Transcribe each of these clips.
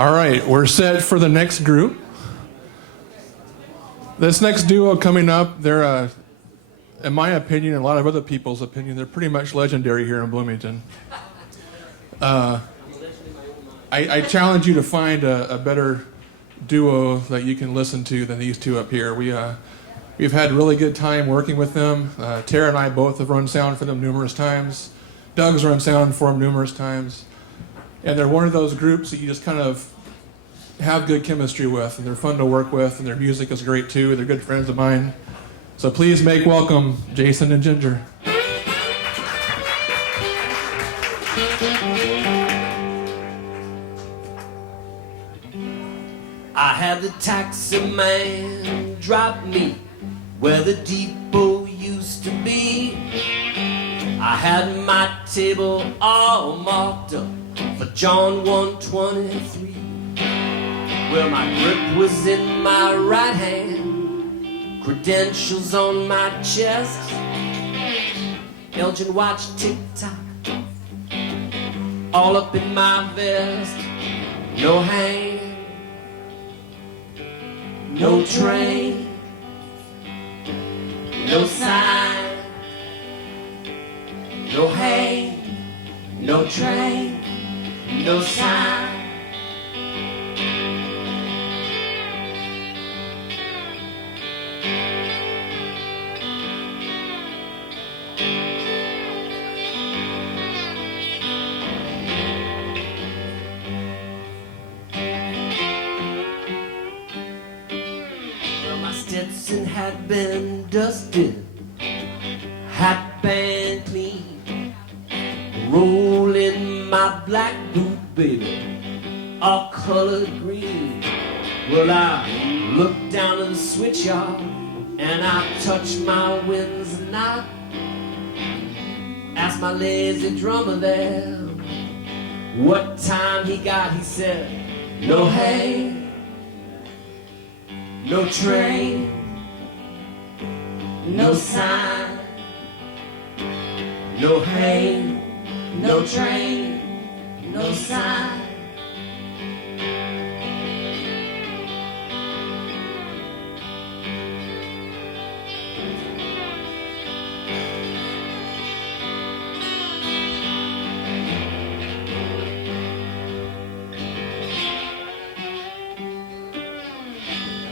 All right, we're set for the next group. This next duo coming up, they're, in my opinion, and a lot of other people's opinion, they're pretty much legendary here in Bloomington. I challenge you to find a better duo that you can listen to than these two up here. We've had really good time working with them. Tara and I both have run sound for them numerous times. Doug's run sound for them numerous times. And they're one of those groups that you just kind of have good chemistry with, and they're fun to work with, and their music is great too. They're good friends of mine. So please make welcome Jason and Ginger. I had the taxi man drop me where the depot used to be. I had my table all marked up for John 123. Well, my grip was in my right hand, credentials on my chest, Elgin watch tick-tock all up in my vest. No hand, no train, no sign, no hay, no train, no sign. Stetson had been dusted, hat band clean, rolling my black boot, baby, all colored green. Well, I looked down to the switch yard and I touched my wings knot. Asked my lazy drummer there what time he got. He said, no hay, no train, no sign, no hay, no train, no sign.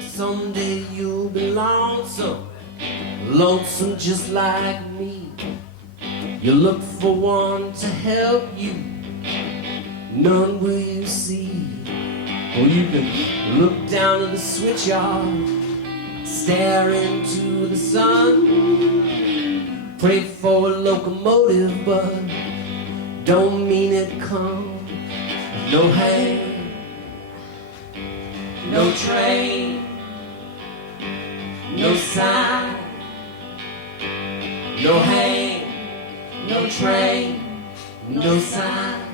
Someday you'll be lonesome, lonesome just like me. You look for one to help you, none will you see. Or you can look down to the switch yard, stare into the sun, pray for a locomotive, but don't mean it come. No hay, no train, no sign, no hay, no train, no sign.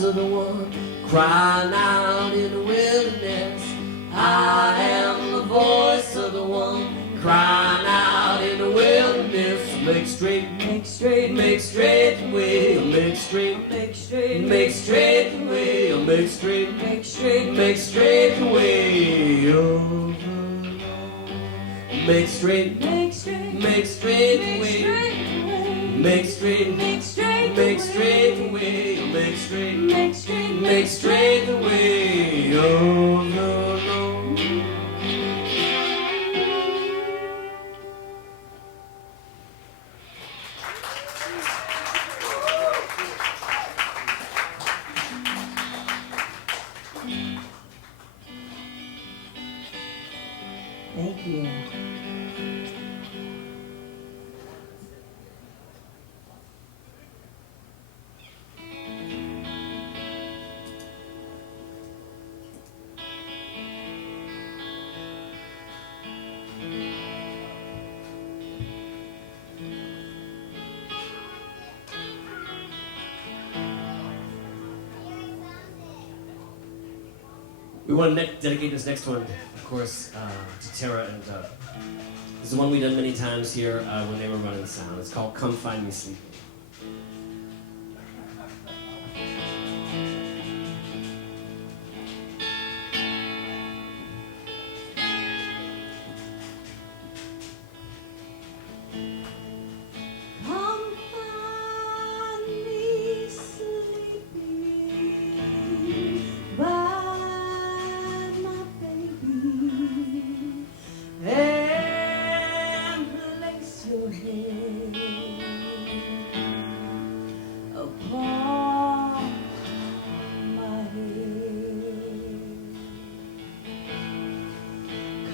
Of the one crying out in the wilderness. I am the voice of the one crying out in the wilderness. Make straight, make straight, make straight the way. Make straight, make straight, make straight the way. Make straight, make straight, make straight the way. Oh, make straight, make straight, make straight the way. Make straight, make straight, make straight the way. Make straight, make straight, make straight the way. Oh, no, no. Thank you. We want to dedicate this next one, of course, to Tara and Doug. This is one we've done many times here when they were running sound. It's called Come Find Me Sleeping. Come find me sleeping by my baby, and place your head upon my head.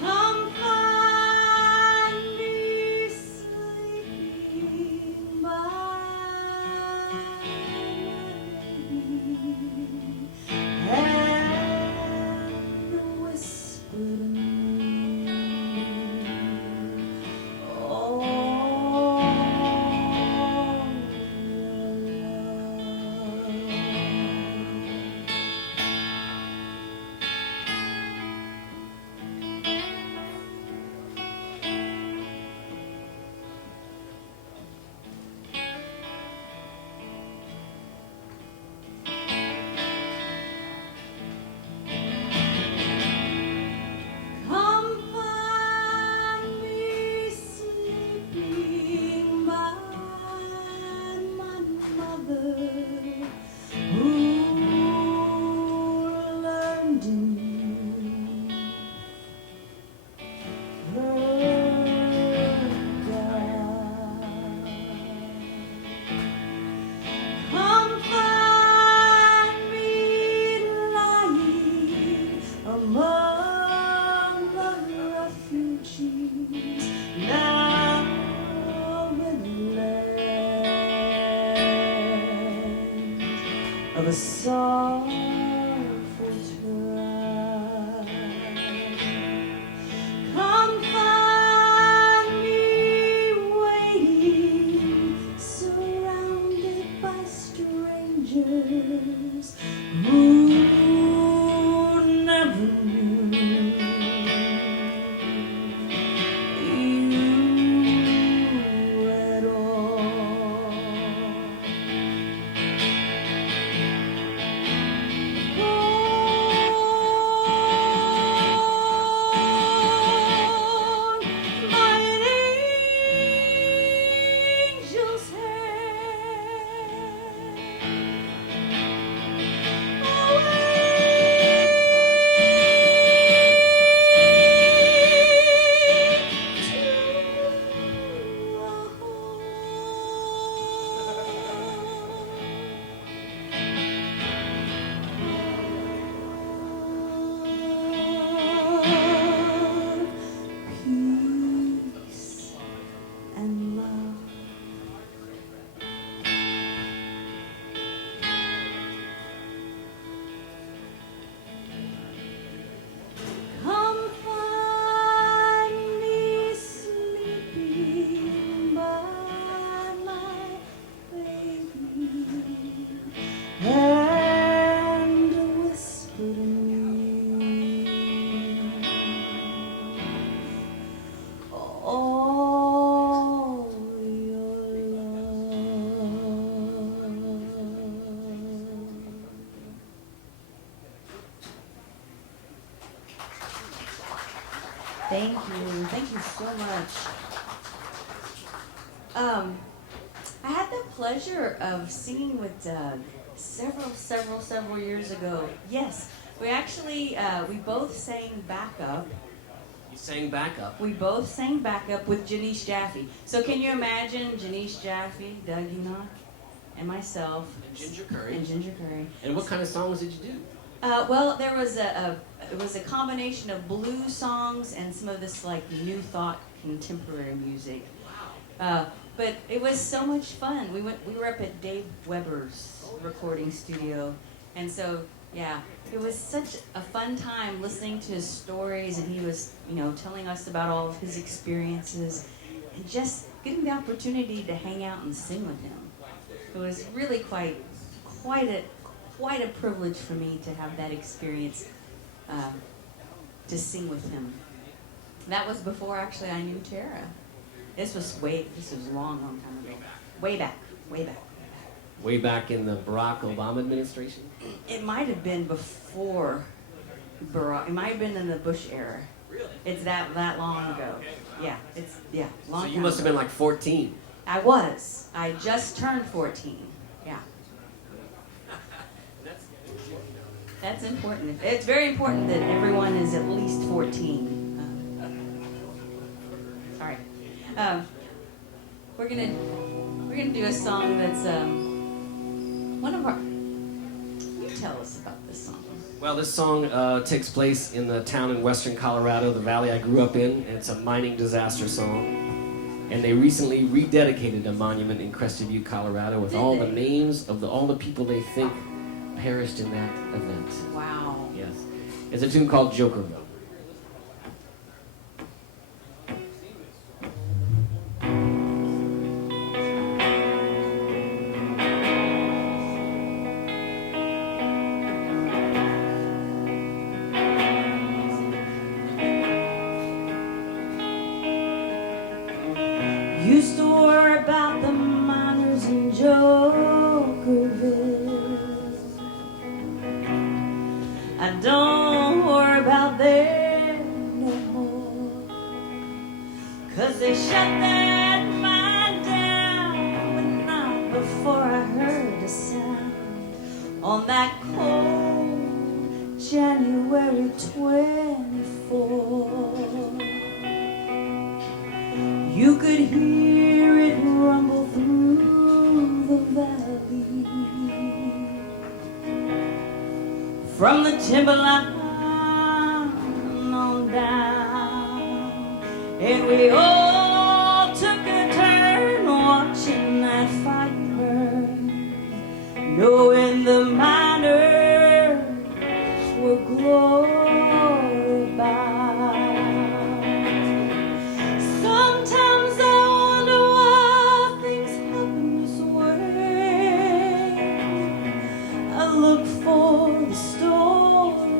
Come find me sleeping by my baby, and whisper to me, oh, come find me sleeping by my mother, who learned in her God. Come find me lying among the refugees now in the land of a sorrowful tribe. Come find me waiting, surrounded by strangers who never knew you at all. Hold my angel's peace and love. Come find me sleeping by my baby, and whisper to me, all your love. Thank you. Thank you so much. I had the pleasure of singing with Doug several years ago. Yes, we actually, we both sang backup. You sang backup. We both sang backup with Janice Jaffe. So can you imagine Janice Jaffe, Doug Enoch, and myself, And Ginger Curry. and Ginger Curry. And what kind of songs did you do? Well, there was it was a combination of blues songs and some of this like new thought contemporary music. But it was so much fun. We were up at Dave Weber's recording studio, and so yeah, it was such a fun time listening to his stories, and he was, telling us about all of his experiences, and just getting the opportunity to hang out and sing with him. It was really quite a privilege for me to have that experience, to sing with him. That was before actually I knew Tara. This was a long time ago. Way back. Way back in the Barack Obama administration? It might have been before Barack. It might have been in the Bush era. Really? It's that long ago. Yeah, long So time you must have been ago. like 14. I was. I just turned 14. Yeah. That's important. It's very important that everyone is at least 14. Sorry. We're gonna do a song that's one of our. You tell us about this song. Well, this song takes place in the town in western Colorado, the valley I grew up in. And it's a mining disaster song. And they recently rededicated a monument in Crested Butte, Colorado, with all the names of all the people they think perished in that event. Wow. Yes. It's a tune called Joker. Used to worry about the miners in Jokerville. I don't worry about them no more, 'cause they shut that mine down the night before I heard a sound on that cold January 24. You could hear it rumble through the valley, from the timberline on down, and we all took a turn watching that fire burn, knowing the miners were glorified. Sometimes I wonder why things happen this way. I look for the story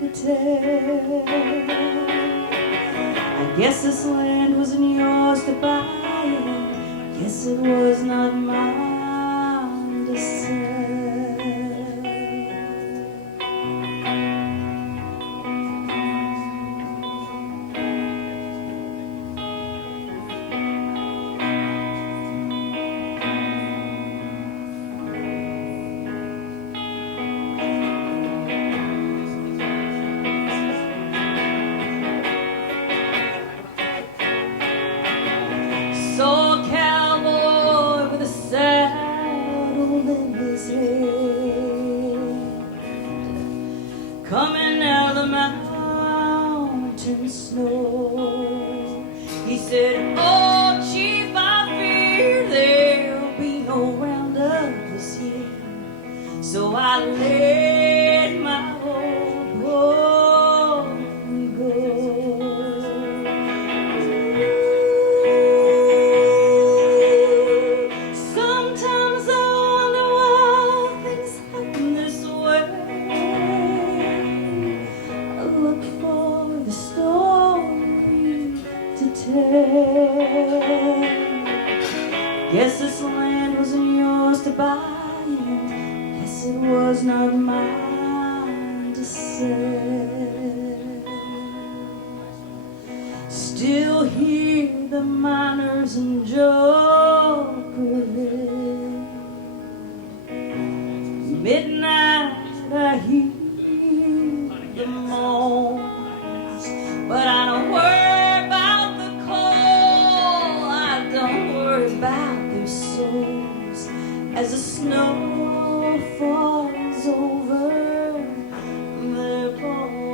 to tell. I guess this land wasn't yours to buy. Guess it was not mine to sell. Saw a cowboy with a saddle in his hand, coming out of the mountain snow. He said, "Oh, Chief, I fear there'll be no roundup this year." So I let my old pony go. Sometimes I wonder why things happen this way. I look for the story to tell. Guess this land wasn't yours to buy. Guess it was not mine to sell. Still hear the miners in Jokerville. Midnight I hear the moans, but I don't worry about the cold. I don't worry about their souls as the snow falls over their bones.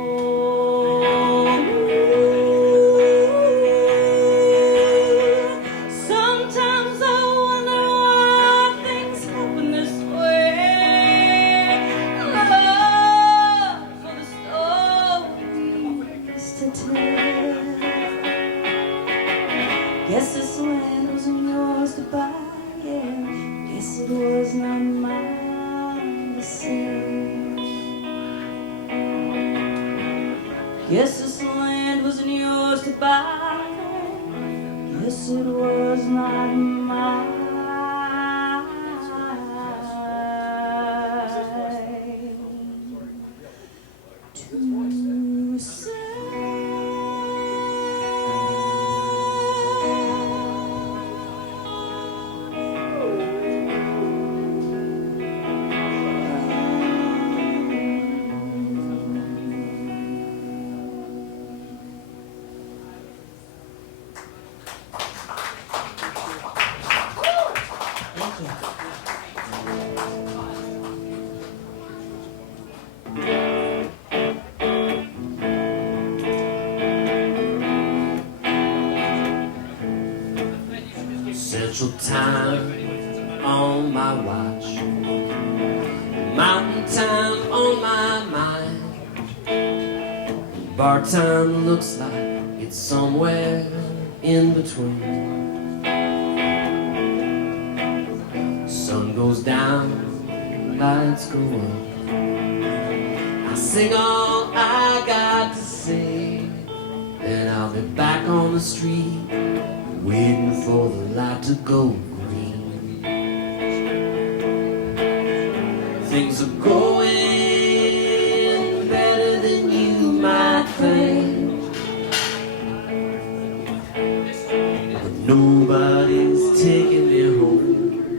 Guess this land wasn't yours to buy. Guess it was not mine to say. Central time on my watch, mountain time on my mind. Bar time looks like it's somewhere in between. Sun goes down, lights go up. I sing all I got to say, then I'll be back on the street, waiting for the light to go green. Things are going better than you might think, but nobody's taking me home,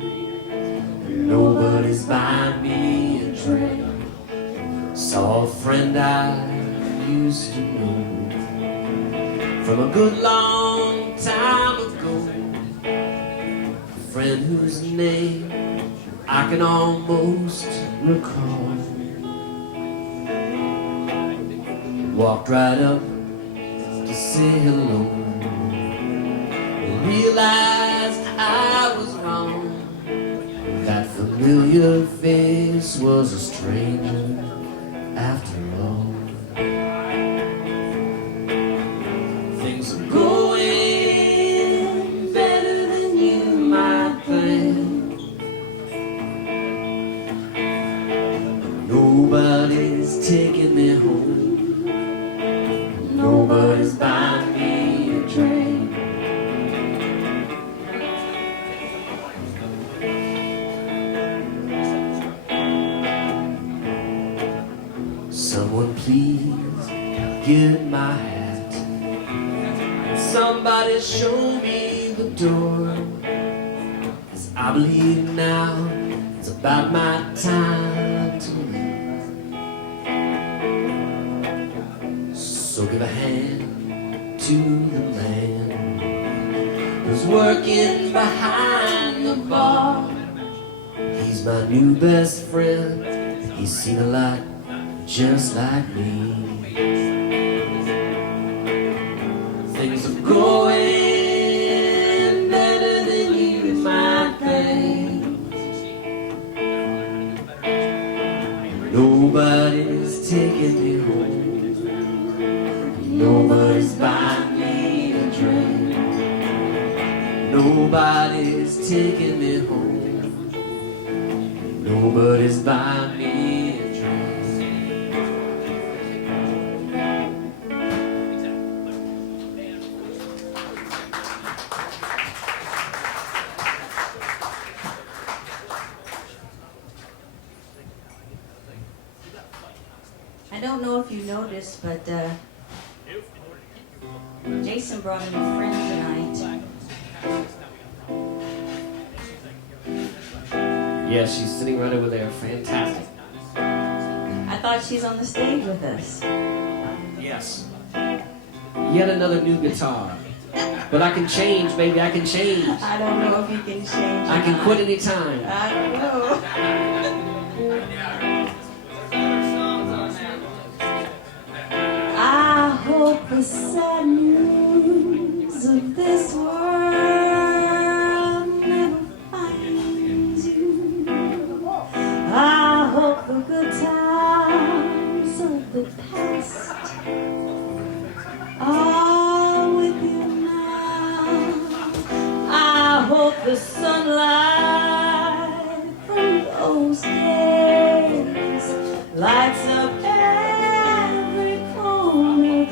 nobody's buying me a drink. Saw a friend I used to know from a good long time ago, a friend whose name I can almost recall. Walked right up to say hello, realized I was wrong. That familiar face was a stranger after all. Things are going better than you might think, nobody's taking me home, nobody's buying me a drink. Someone please get my hat, somebody show me the door, 'cause I believe now it's about my time to leave. So give a hand to the man who's working behind the bar. He's my new best friend, he's seen a lot just like me. Things are going better than you might think, nobody's taking me home, nobody's buying me a drink, nobody's taking me home, nobody's buying me a drink. I don't know if you noticed, but Jason brought a new friend tonight. Yeah, she's sitting right over there. Fantastic. I thought she's on the stage with us. Yes. Yet another new guitar. But I can change, baby. I can change. I don't know if you can change. I can quit anytime. I don't know. I hope the sad news of this world never finds you. I hope the good times of the past are with you now. I hope the sunlight from those days lights up every corner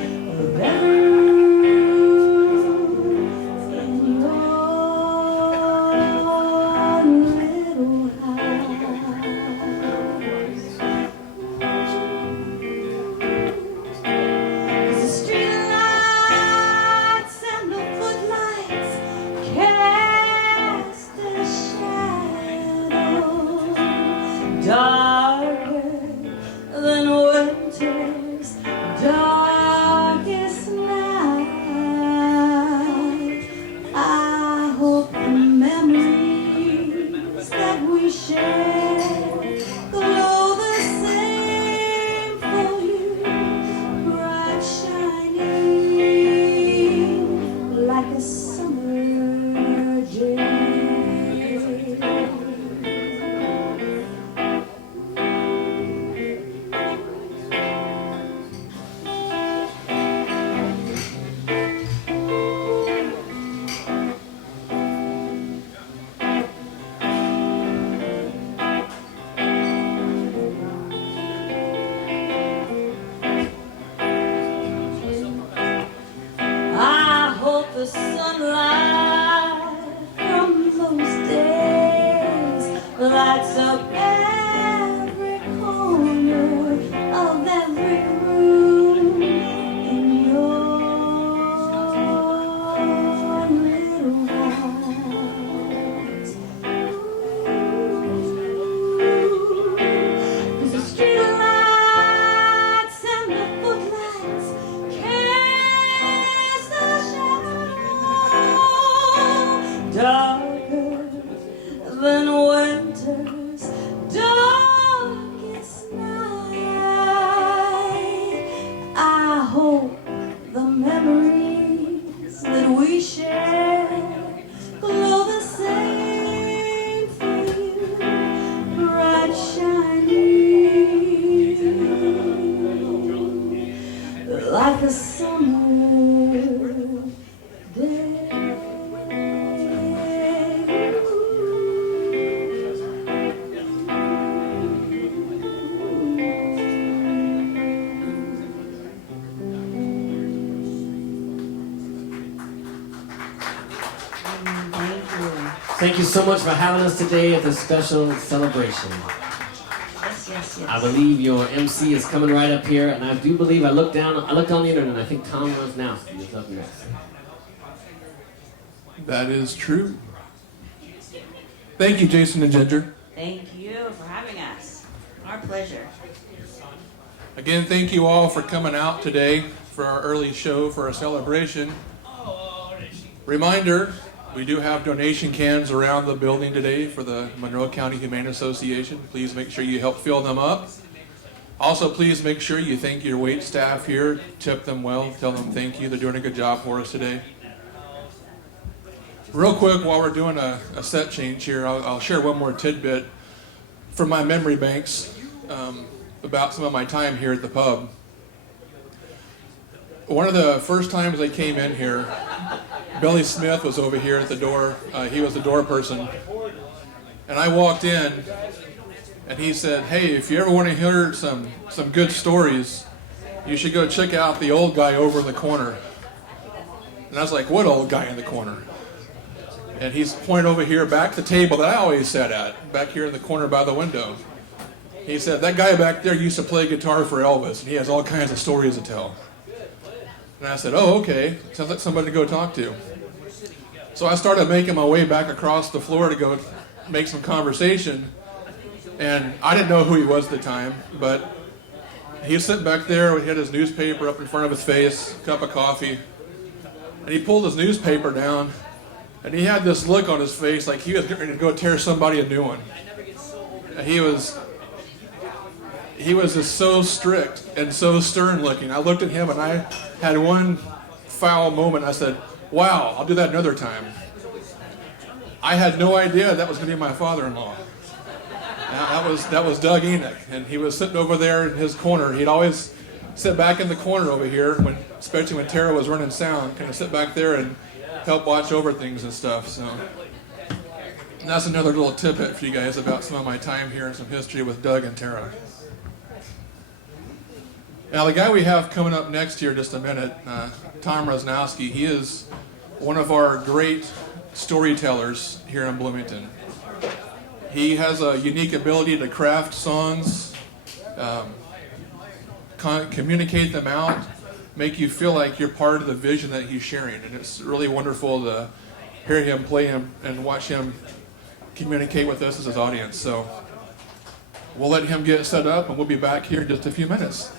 lights up every corner of that brick room in your little house. 'Cause the street lights and the footlights cast a shadow darker than winter's darkest night. I hope the memories that we share glow the same for you, bright shining like a summer day. Thank you so much for having us today at this special celebration. Yes. I believe your MC is coming right up here, and I do believe I looked on the internet, and I think Tom Rosnowski is up next. That is true. Thank you, Jason and Ginger. Thank you for having us. Our pleasure. Again, thank you all for coming out today for our early show for a celebration. Reminder, we do have donation cans around the building today for the Monroe County Humane Association. Please make sure you help fill them up. Also, please make sure you thank your wait staff here, tip them well, tell them thank you. They're doing a good job for us today. Real quick, while we're doing a set change here, I'll share one more tidbit from my memory banks about some of my time here at the pub. One of the first times I came in here, Billy Smith was over here at the door. He was the door person. And I walked in, and he said, "Hey, if you ever want to hear some good stories, you should go check out the old guy over in the corner." And I was like, "What old guy in the corner?" And he's pointing over here, back the table that I always sat at, back here in the corner by the window. He said, "That guy back there used to play guitar for Elvis, and he has all kinds of stories to tell." And I said, "Oh, okay. Sounds like somebody to go talk to." So I started making my way back across the floor to go make some conversation. And I didn't know who he was at the time, but he was sitting back there. He had his newspaper up in front of his face, a cup of coffee. And he pulled his newspaper down, and he had this look on his face like he was getting ready to go tear somebody a new one. And he was just so strict and so stern looking. I looked at him, and I had one foul moment. I said, "Wow, I'll do that another time." I had no idea that was going to be my father-in-law. That was Doug Enoch, and he was sitting over there in his corner. He'd always sit back in the corner over here, especially when Tara was running sound, kind of sit back there and help watch over things and stuff. So and that's another little tidbit for you guys about some of my time here and some history with Doug and Tara. Now, the guy we have coming up next here in just a minute, Tom Rosnowski, he is one of our great storytellers here in Bloomington. He has a unique ability to craft songs, communicate them out, make you feel like you're part of the vision that he's sharing. And it's really wonderful to hear him play him and watch him communicate with us as his audience. So we'll let him get set up, and we'll be back here in just a few minutes.